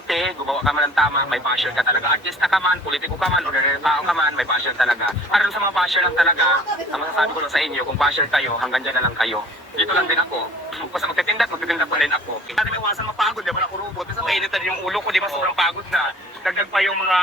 mabuti, gumawa ka man ng tama, may passion ka talaga. Artista ka man, politiko ka man, ordinary tao ka man, may passion talaga. Para sa mga passion lang talaga, ang masasabi ko lang sa inyo, kung passion kayo, hanggang dyan na lang kayo. Dito lang din ako. Basta magtitinda, magtitinda pa rin ako. Hindi may iwasan mapagod, di ba ako robot? Minsan mainitan yung ulo ko, di ba sobrang pagod na. Pa yung mga,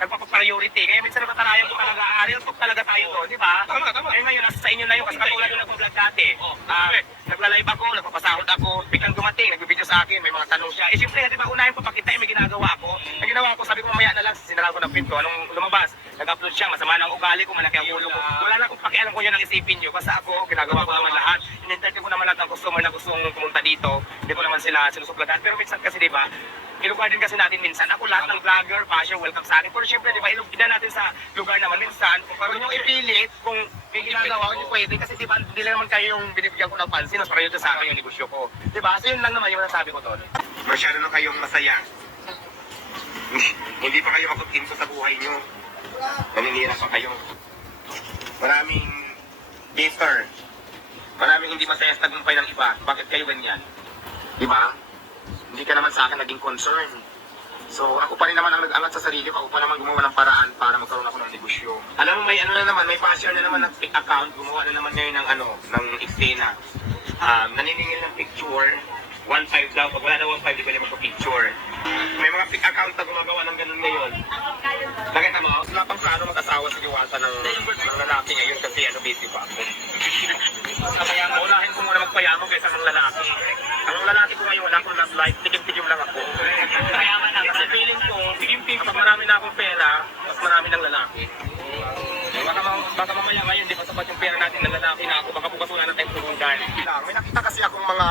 nagpapapriority. Kaya minsan natatanayan ko talaga, ah, real talk talaga tayo doon, di ba? Tama, tama. Eh ngayon, nasa sa inyo na yung kasi katulad yung nag-vlog dati. Ah, nagla-live ako, nagpapasahod ako, biglang dumating, nagbibideo sa akin, may mga tanong siya. Eh siyempre, di ba, unahin papakita, eh, may ginagawa ako. Ang ginawa ko, sabi ko mamaya na lang, sinara ko ng pinto, anong lumabas, nag-upload siya, masama ng ugali ko, malaki ang ulo ko. Wala na akong pakialam kung yun ang isipin nyo, basta ako, ginagawa ko naman lahat. In-entertain ko naman lahat ng customer na gustong pumunta dito. Hindi ko naman sila sinusuplatan. Pero minsan kasi, di ba, ilugar din kasi natin minsan. Ako lahat ng vlogger, basher, welcome sa akin. Pero syempre, di ba, ilugdan natin sa lugar naman minsan. Kung yung ipilit, kung may ginagawa, hindi pwede. Kasi di ba, hindi lang naman kayo yung binibigyan ko ng pansin. Mas priority sa akin yung negosyo ko. Di ba? So yun lang naman yung nasabi ko doon. Masyado na kayong masaya. hindi pa kayo makutinto sa buhay nyo. Naninira pa kayo. Maraming bitter. Maraming hindi masaya sa tagumpay ng iba. Bakit kayo ganyan? Di ba? Hindi ka naman sa akin naging concern. So, ako pa rin naman ang nag-angat sa sarili ko. Ako pa naman gumawa ng paraan para magkaroon ako ng negosyo. Alam mo, may ano na naman, may passion na naman ng account. Gumawa na naman ngayon ng ano, ng eksena. Um, naniningil ng picture. 1.5 daw. Pag wala na 1.5, di pwede magpa-picture. May mga fake account na gumagawa ng ganun ngayon. Nakita mo, wala pang plano mag-asawa sa diwata ng, ng lalaki ngayon kasi ano, busy pa ako. Kaya unahin ko muna magpayamo kaysa ng lalaki. Ang lalaki ko ngayon, wala akong love life, tikim-tikim lang ako. Kasi feeling ko, kapag marami na akong pera, mas marami ng lalaki. Baka, ma- baka mamaya ngayon, di ba sapat yung pera natin ng lalaki na ako, baka bukas wala na tayong tulungan. May nakita kasi akong mga,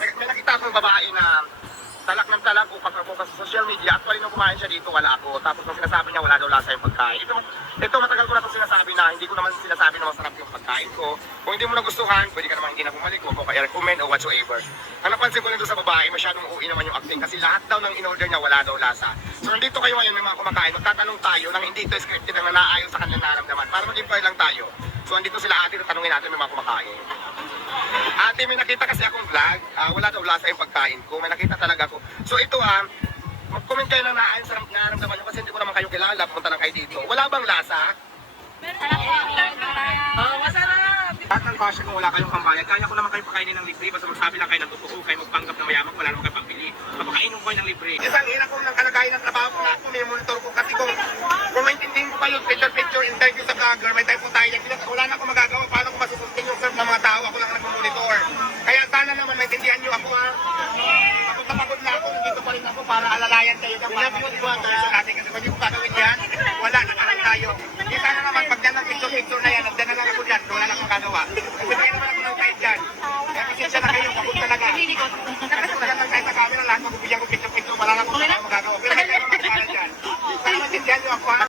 may, may nakita akong babae na talak ng talak upang focus sa social media. Actually, nung kumain siya dito, wala ako. Tapos nung sinasabi niya, wala daw lasa yung pagkain. Ito, ito matagal ko na itong sinasabi na hindi ko naman sinasabi na masarap yung pagkain ko. Kung hindi mo nagustuhan, pwede ka naman hindi na bumalik. Huwag ko kaya recommend o whatsoever. Ang napansin ko doon sa babae, masyadong uwi naman yung acting kasi lahat daw ng in-order niya, wala daw lasa. So nandito kayo ngayon, may mga kumakain, magtatanong tayo nang hindi ito scripted na naayon sa kanilang nararamdaman. Para maging fair lang tayo. So andito sila ate, tanungin natin may mga kumakain. Ate, may nakita kasi akong vlog. Ah, wala daw lasa yung pagkain ko. May nakita talaga ako. So ito ah, mag-comment kayo ng naayon sa nararamdaman nyo kasi hindi ko naman kayo kilala. Pumunta lang kayo dito. Wala bang lasa? Masarap! Lahat ng passion kung wala kayong pambayad, kaya ko naman kayo pakainin ng libre. Basta magsabi lang kayo ng totoo, kayo magpanggap na mayaman, wala naman kayo pambili. Papakainin ko ng libre. Isang hirap ko ng kalagayan ng trabaho ko na ako, may monitor ko. Kasi kung, kung maintindihin ko kayo, picture picture, interview sa vlogger, may time po tayo. Wala na akong magagawa, paano ko masusustain yung serve ng mga tao, ako lang nag-monitor. Kaya sana naman maintindihan nyo ako ha. Ako kapagod na ako, nandito pa rin ako para alalayan kayo ng mga mga sa atin. Kasi pag yung gagawin yan, wala na tayo. Kaya sana naman, pag yan ang picture